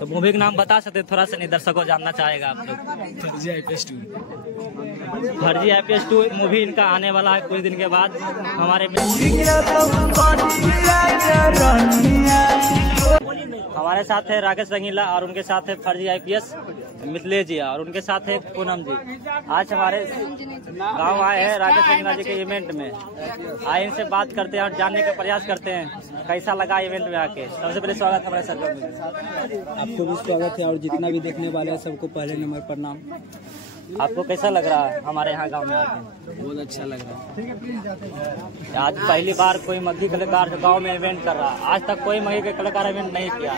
तो मूवी का नाम बता सकते थोड़ा सा, नहीं दर्शकों जानना चाहेगा आप लोग। फर्जी IPS 2। फर्जी IPS 2 मूवी इनका आने वाला है कुछ दिन के बाद। हमारे साथ है राकेश रंगीला और उनके साथ है फर्जी IPS मिथिलेश जी और उनके साथ है पूनम जी। आज हमारे गांव आए हैं राकेश रंगीला जी के इवेंट में। आए इनसे बात करते हैं और जानने का प्रयास करते हैं कैसा लगा इवेंट में आके। सबसे पहले स्वागत हमारे सरकार में। आपको भी स्वागत है और जितना भी देखने वाले हैं सबको पहले नंबर प्रणाम। आपको कैसा लग रहा है हमारे यहाँ गांव में आके? बहुत अच्छा लग रहा है। आज पहली बार कोई मग्गी कलाकार गांव में इवेंट कर रहा है। आज तक कोई मग्गी का कलाकार इवेंट नहीं किया,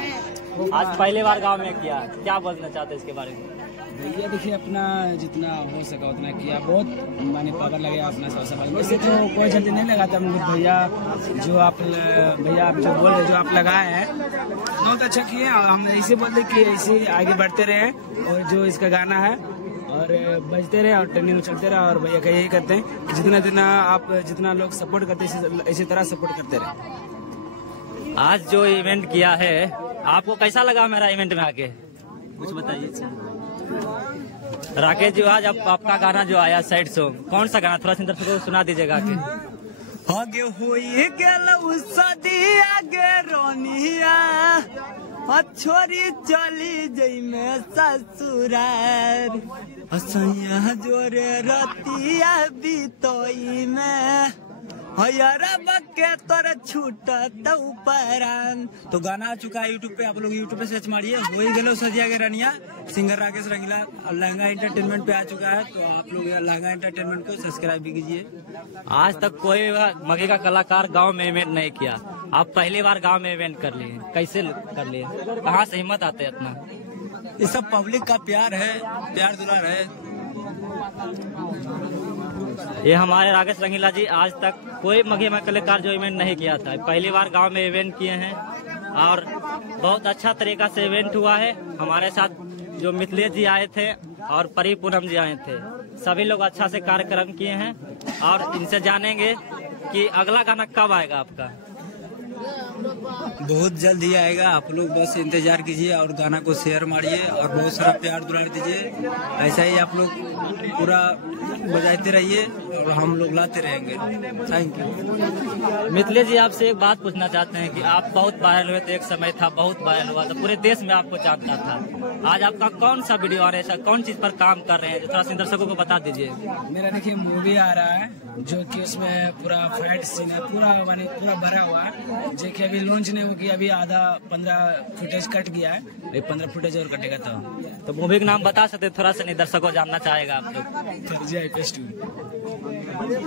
आज पहली बार गांव में किया। क्या बोलना चाहते हैं इसके बारे में? भैया देखिए अपना जितना हो सका उतना किया, बहुत माने पावर लगे अपना सब सफल। वैसे तो कोई जल्दी नहीं लगाता भैया, जो आप जो बोल रहे जो आप लगाए हैं बहुत अच्छा किए। हम ऐसे बोलते कि ऐसे आगे बढ़ते रहे और जो इसका गाना है और बजते रहे और ट्रेनिंग में चलते रहे। और भैया का यही करते हैं कि जितना लोग सपोर्ट करते हैं इसी तरह सपोर्ट करते रहे। आज जो इवेंट किया है आपको कैसा लगा मेरा इवेंट में आके? कुछ बताइए राकेश जी। आज आपका गाना जो आया साइड सॉन्ग, कौन सा गाना थोड़ा सुंदर से सुना दीजिएगा आके। आगे होई गेलौ सदिया गे रोनिया, छोरी चली जई में ससुरार, असैया जोरे रतिया बीतोई में, के तोर छूटत उपरान। तो गाना आ चुका है यूट्यूब पे, आप लोग यूट्यूब पे सर्च मारिए। हो ही गेलो सदिया गे रनिया, सिंगर राकेश रंगीला और लहंगा एंटरटेनमेंट पे आ चुका है। तो आप लोग लहंगा एंटरटेनमेंट को सब्सक्राइब भी कीजिए। आज तक कोई मगे का कलाकार गांव में इवेंट नहीं किया, आप पहली बार गांव में इवेंट कर लिए। कैसे कर लिए, कहाँ से हिम्मत आते है इतना? ये सब पब्लिक का प्यार है, प्यार दुलार है। ये हमारे राकेश रंगीला जी आज तक कोई मगे में कलाकार जो इवेंट नहीं किया था, पहली बार गांव में इवेंट किए हैं और बहुत अच्छा तरीका से इवेंट हुआ है। हमारे साथ जो मिथिलेश जी आए थे और परी पूनम जी आए थे, सभी लोग अच्छा से कार्यक्रम किए हैं और इनसे जानेंगे कि अगला गाना कब आएगा आपका। बहुत जल्द ही आएगा, आप लोग बस इंतजार कीजिए और गाना को शेयर मारिए और बहुत सारा प्यार दुलार दीजिए। ऐसा ही आप लोग पूरा बजाते रहिए और हम लोग लाते रहेंगे। Thank you. मिथिलेश जी आपसे एक बात पूछना चाहते हैं कि आप बहुत वायरल हुए थे, एक समय था बहुत वायरल हुआ था, पूरे देश में आपको जानता था। आज आपका कौन सा वीडियो आ रहा है, कौन चीज पर काम कर रहे हैं, थोड़ा सा दर्शकों को बता दीजिए। मेरा देखिए मूवी आ रहा है जो कि उसमें पूरा फाइट सीन है, पूरा भरा हुआ है, जो कि अभी लॉन्च नहीं होगी। अभी आधा 15 फुटेज कट गया है, अभी 15 फुटेज और कटेगा। तो मूवी का नाम बता सकते थोड़ा सा, नहीं दर्शकों जानना चाहेगा आप लोग। फर्जी IPS 2।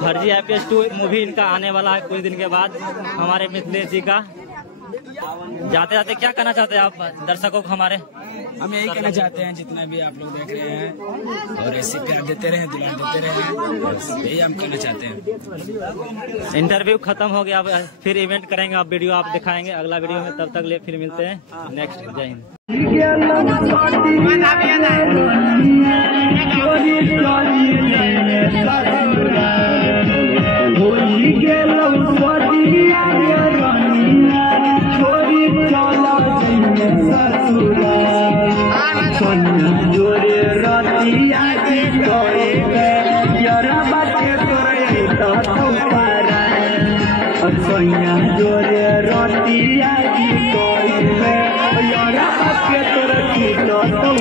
फर्जी IPS 2 मूवी इनका आने वाला है कुछ दिन के बाद हमारे मिथिलेश जी का। जाते जाते क्या कहना चाहते हैं आप दर्शकों को हमारे? हम यही कहना चाहते हैं जितना भी आप लोग देख रहे हैं और ऐसे प्यार देते रहे, दुलार देते रहे, यही हम कहना चाहते हैं। इंटरव्यू खत्म हो गया, अब फिर इवेंट करेंगे, आप वीडियो आप दिखाएंगे अगला वीडियो में। तब तक ले फिर मिलते हैं नेक्स्ट। जय हिंद। जोरे रतिया की कोई में यारा के तोर की तो